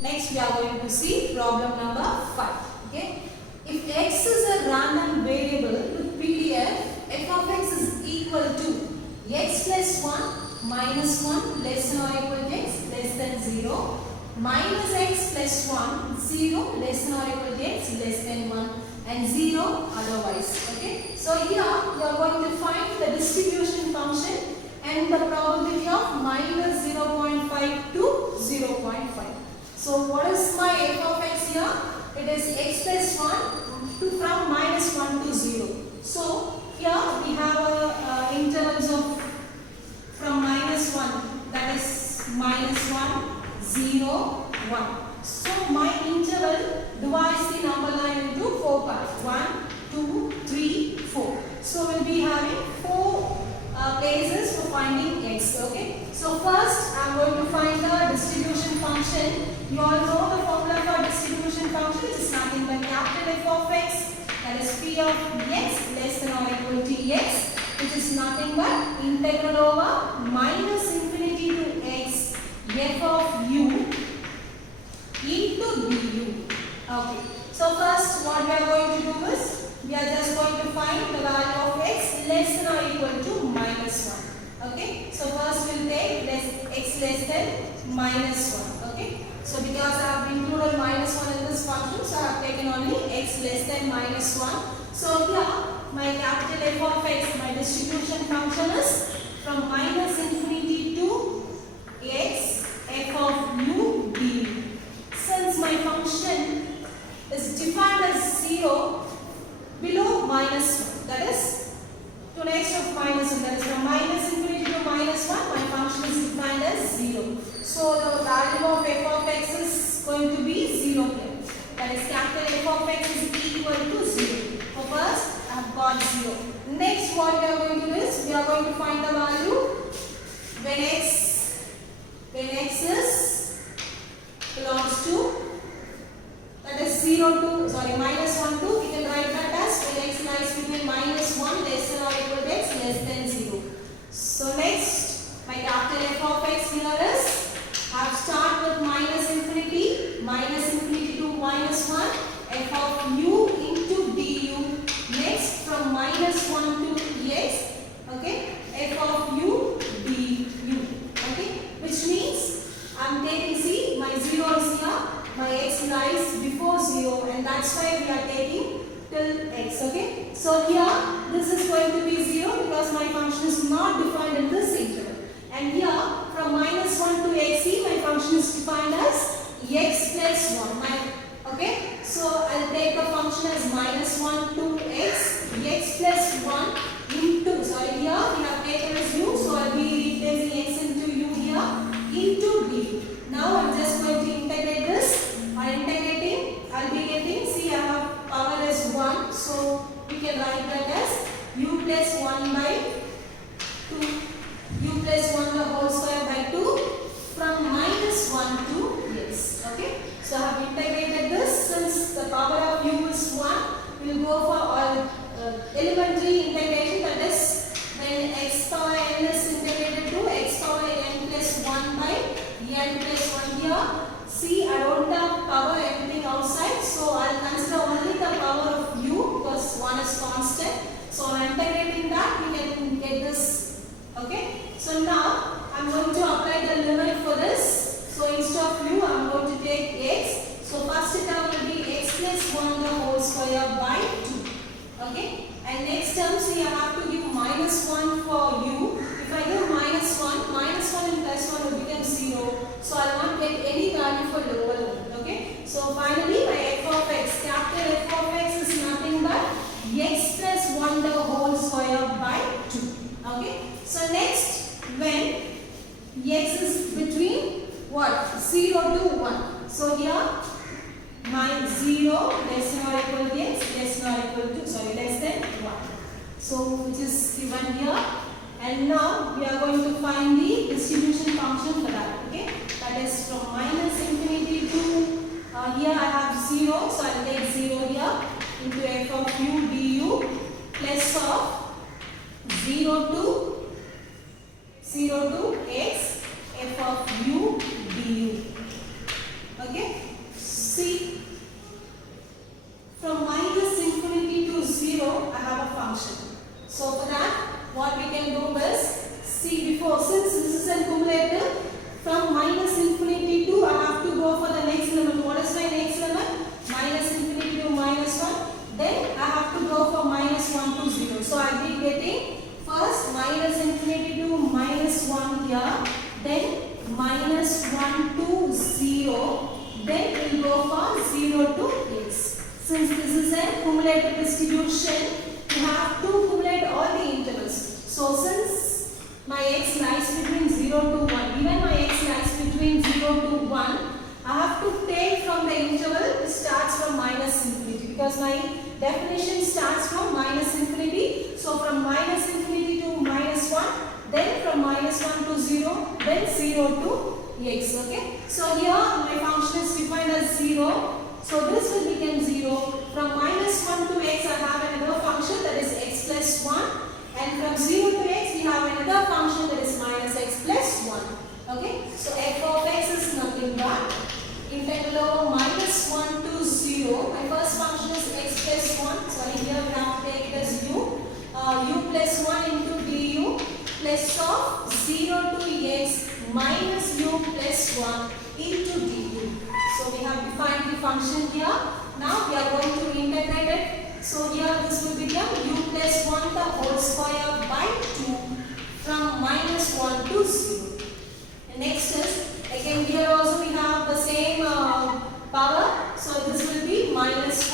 Next we are going to see problem number 5. Okay. If x is a random variable with PDF, f of x is equal to x plus 1 minus 1 less than or equal to x less than 0 minus x plus 1 0 less than or equal to x less than 1 and 0 otherwise. Okay. So here you are going to find the distribution function and the probability of minus 0.5 to 0.5. So what is my f of x here? It is x plus 1 to from minus 1 to 0. So here we have intervals of from minus 1, that is minus 1, 0, 1. So my interval divides the number line into 4 parts. 1, 2, 3, 4. So we'll be having 4 places for finding x. Okay. So first I am going to find the distribution function. You all know the formula for distribution function is nothing but capital F of x, that is p of x less than or equal to x, which is nothing but integral over minus infinity to x f of u into du. Okay. So first what we are going to do is we are just going to find the value of x less than or equal to minus 1. Okay. So first we will take x less than minus 1. Okay. So because I have included minus 1 in this function, so I have taken only x less than minus 1. So here my capital F of x, my distribution function is from minus infinity to x f of u du. Since my function is defined as 0 below minus 1, that is to the next of minus 1, that is from minus infinity to minus 1, my function is defined as 0. So the value of f of x is going to be 0 here. That is capital F of x is equal to 0. So first I have got 0. Next what we are going to do is we are going to find the value when x is belongs to, that is 0 to minus 1 to, we can write that as when x lies between minus 1 less than or equal to x less than 0. So next my capital F of x here is, I have start with minus infinity to minus 1 f of u into du. Next from minus 1 to x, okay, f of u du. Okay, which means I am taking, see, my 0 is here, my x lies before 0, and that's why we are taking till x. Okay, so here this is going to be 0 because my function is not defined in this interval. And here from minus 1 to x, see, my function is defined as x plus 1. Okay, so I'll take the function as minus 1 to x plus 1 into, here we have taken as u, so I'll be replacing x into u here into du. Now I'm just going to integrate this. By integrating, I'll be getting, see, I have power as 1, so we can write that as u plus 1 by 2. U plus 1 the whole square by 2 from minus 1 to x. Okay. So I have integrated this. Since the power of u is 1, we will go for all elementary integration, that is when x power n is integrated to x power n plus 1 by n plus 1 here. See, I don't have power anything outside, so I will consider only the power of u because 1 is constant. So on integrating that, we can get this. Okay. So now I am going to apply the limit for this. So instead of u, I am going to take x. So first term will be x plus 1 the whole square by 2. Okay. And next term, see, I have to give minus 1 for u. If I give minus 1 and plus 1 will become 0. So I will not get any value for lower limit. Okay. So finally my f of x, capital F of x is nothing but x plus 1 the whole square by 2. Okay. So next, when x is between what? 0 to 1. So here my 0 less than or equal to x less than or equal to, less than 1. So which is given here. And now we are going to find the distribution function for that. Okay. That is from minus infinity to, here I have 0. So I will take 0 here into f of u du plus of 0 to x f of u du. Okay. here, then minus 1 to 0, then it will go for 0 to x. Since this is a cumulative distribution, you have to cumulate all the intervals. So since my x lies between 0 to 1, even my x lies between 0 to 1, I have to take from the interval which starts from minus infinity, because my definition starts from minus infinity. So from minus infinity to minus 1, then from minus 1 to 0, then 0 to x. Okay. So here my function is defined as 0. So this will become 0. From minus 1 to x I have another function, that is x plus 1. And from 0 to x we have another function, that is minus x plus 1. Okay. So f of x is nothing but integral over minus 1 to 0. My first function is x plus 1. Sorry, here we have to take it as u. U plus 1 into du plus of 0 to x minus u plus 1 into du. So we have defined the function here. Now we are going to integrate it. So here this will become u plus 1 the whole square by 2 from minus 1 to 0. And next is, again here also we have the same power. So this will be minus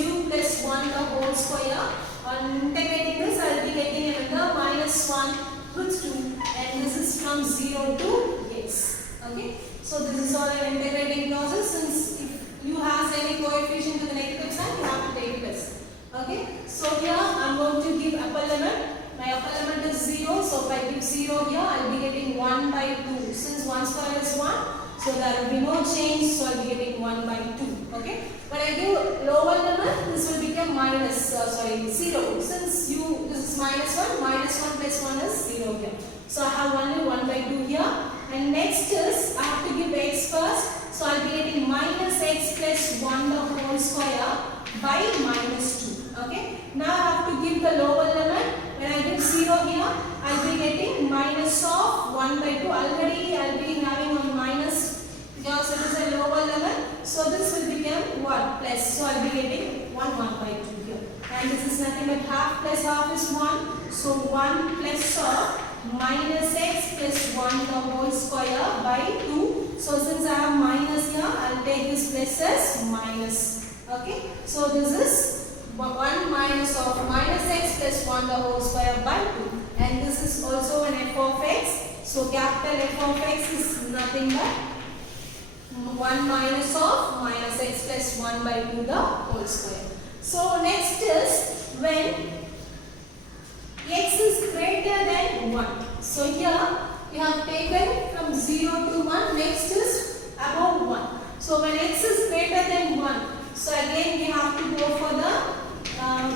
u plus 1 the whole square. On integrating this, I will be getting another minus 1 with 2, and this is from 0 to x. Okay. So this is all an integrating process. Since if you have any coefficient to the negative sign, you have to take this. Okay. So here I am going to give upper limit. My upper limit is 0. So if I give 0 here, I will be getting 1 by 2. Since 1 square is 1, so there will be no change. So I will be getting 1 by 2. Okay. When I give lower limit, this will become minus 0. Since this is minus 1 plus 1 is 0 here. So I have only 1 by 2 here. And next is, I have to give x first. So I will be getting minus x plus 1 the whole square by minus 2. Okay. Now I have to give the lower limit. When I give 0 here, I will be getting minus of 1 by 2. Already I will be having a minus because it is a lower limit. So this will become what? Plus. So I will be getting 1 by 2 here. And this is nothing but half plus half is 1. So 1 plus of minus x plus 1 the whole square by 2. So since I have minus here, I will take this plus as minus. Okay. So this is 1 minus of minus x plus 1 the whole square by 2. And this is also an f of x. So capital F of x is nothing but 1 minus of minus x plus 1 by 2 the whole square. So next is when x is greater than 1. So here we have taken from 0 to 1. Next is above 1. So when x is greater than 1, so again we have to go for the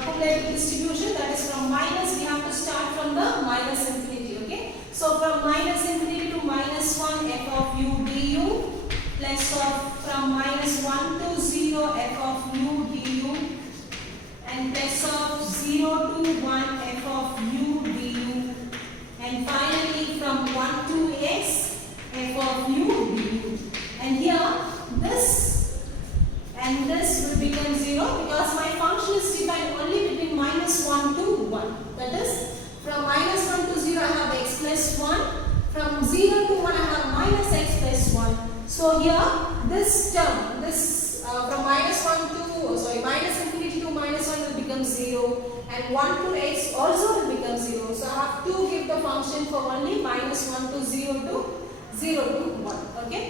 cumulative distribution, that is from minus. We have to start from the minus infinity. Okay. So from minus infinity to minus 1 f of u du plus of from minus 1 to 0 f of u du and plus of 0 to 1 f of u du and finally from 1 to x f of u du. And here this and this will become 0 because my function is defined only between minus 1 to 1. That is, from minus 1 to 0 I have x plus 1. From 0 to 1 I have minus x plus 1. So here this term, from minus infinity to minus 1 will become 0, and 1 to x also will become 0. So I have to give the function for only minus 1 to 0 to 1. Okay.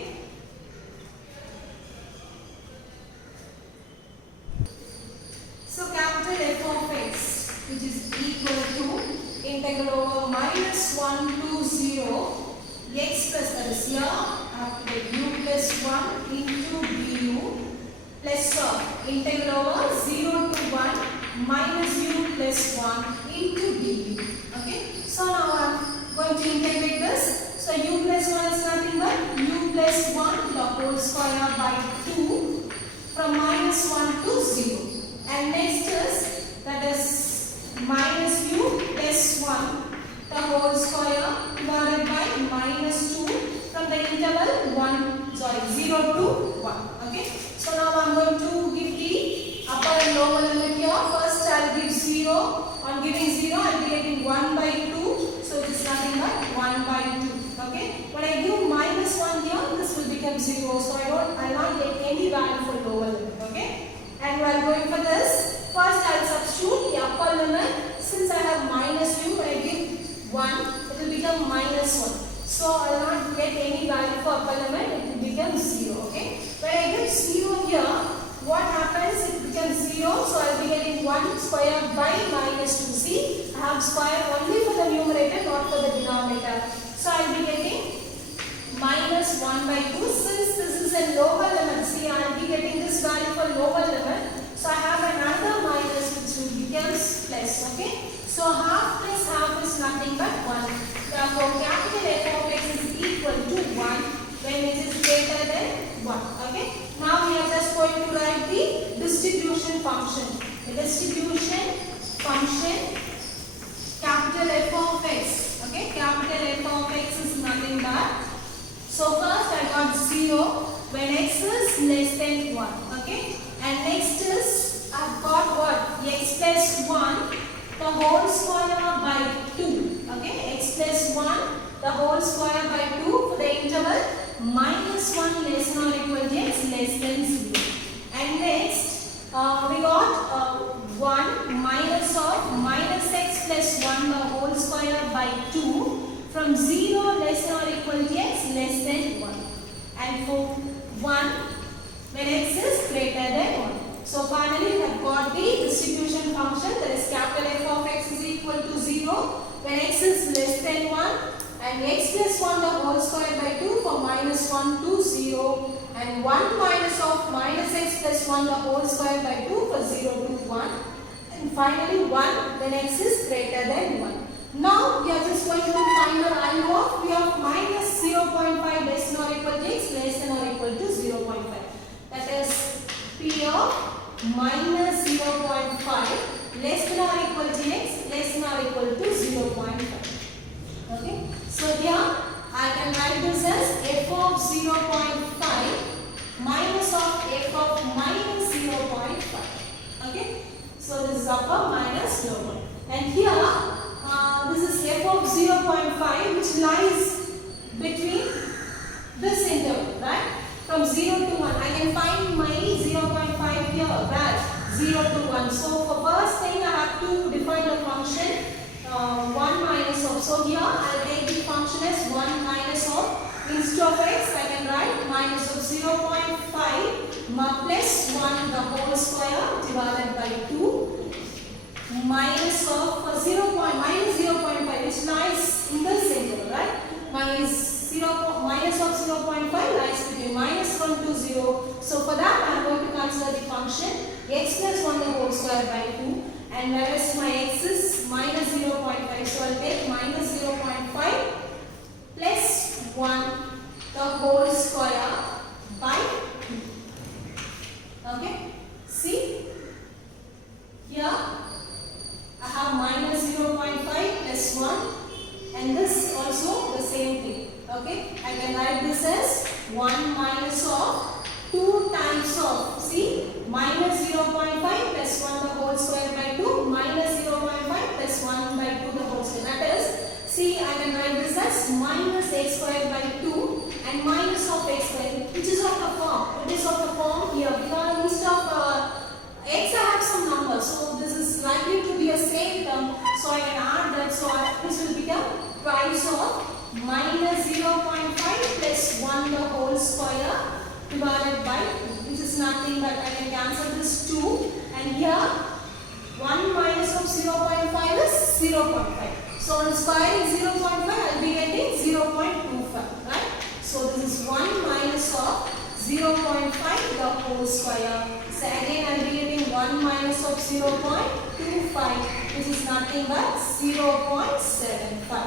So capital F of x, which is equal to integral over minus 1 to 0 x plus, that is here I have to take u plus 1 into du plus of integral over 0 to 1 minus u plus 1 into du. Okay. So now I am going to integrate this. So u plus 1 is nothing but u plus 1 the whole square by 2 from minus 1 to 0. And next is, that is minus u plus 1 the whole square divided by minus 2 from the interval 0 to 1. Okay. So now I am going to give the upper and lower limit here. First I will give 0. On giving 0 I will be getting 1 by 2. So it is nothing but 1 any value for lower limit. Okay, and we are going for this. First I will substitute the upper limit. Since I have minus 2, when I give 1, it will become minus 1. So I will not get any value for upper limit, it will become 0. Okay, when I get 0 here, what happens? It becomes 0. So I will be getting 1 square by minus 2. See, I have square only for the numerator, not for the denominator. So I will be getting minus 1 by 2. Since this is a lower limit, see, I will be getting this value for lower limit. So I have another minus which will becomes plus. Okay, so half plus half is nothing but 1. Therefore, capital F of x is equal to 1 when it is greater than 1. Okay, now we are just going to write the distribution function. The distribution function capital F of x. Okay, capital F of x is nothing but, so first I got 0 when x is less than 1. Okay, and next is I have got what? X plus 1 the whole square by 2. Okay, x plus 1 the whole square by 2 for the interval minus 1 less than or equal to x less than 0. And next we got 1 minus of minus x plus 1 the whole square by 2 from 0 less than or equal to x less than 1. And for 1 when x is greater than 1. So finally we have got the distribution function, that is capital F of x is equal to 0 when x is less than 1, and x plus 1 the whole square by 2 for minus 1 to 0, and 1 minus of minus x plus 1 the whole square by 2 for 0 to 1, and finally 1 when x is greater than 1. Now we are just going to find the value of p of minus 0.5 less than or equal to x less than or equal to 0.5. That is p of minus 0.5 less than or equal to x less than or equal to 0.5. Okay, so here I can write this as f of 0.5 minus of f of minus 0.5. Okay, so this is upper minus lower, and here this is f of 0.5 which lies between this interval, right? From 0 to 1. I can find my 0.5 here, where 0 to 1. So for first thing I have to define the function 1 minus of. So here I will take the function as 1 minus of. Instead of x I can write minus of 0.5 plus 1 the whole square divided by 2 minus of minus 0.5 which lies in this interval, right? Minus of 0.5 lies between minus 1 to 0. So for that I am going to consider the function x plus 1 the whole square by 2, and whereas my x is minus 0.5, so I will take minus 0.5 plus 1 the whole square by 2. Okay, see here I have minus 0.5 plus 1, and this also the same thing. Okay, I can write this as 1 minus of 2 times of, see, minus 0.5 plus 1 the whole square by 2 minus 0.5 plus 1 by 2 the whole square. That is, see, I can write this as minus x square by 2 and minus of x square, which is of the form. It is of the form here because instead of x I have some number, so this is likely to be a same term, so I can add that, so this will become twice of minus 0.5 plus 1 the whole square divided by 2, which is nothing but I can cancel this 2, and here 1 minus of 0.5 is 0.5. So on squaring 0.5 I will be getting 0.25, right? So this is 1 minus of 0.5 the whole square. So again I will be getting 1 minus of 0.25, which is nothing but 0.75.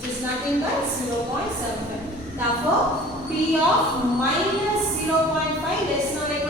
Which is nothing but 0.75. Therefore, p of minus 0.5 less than or equal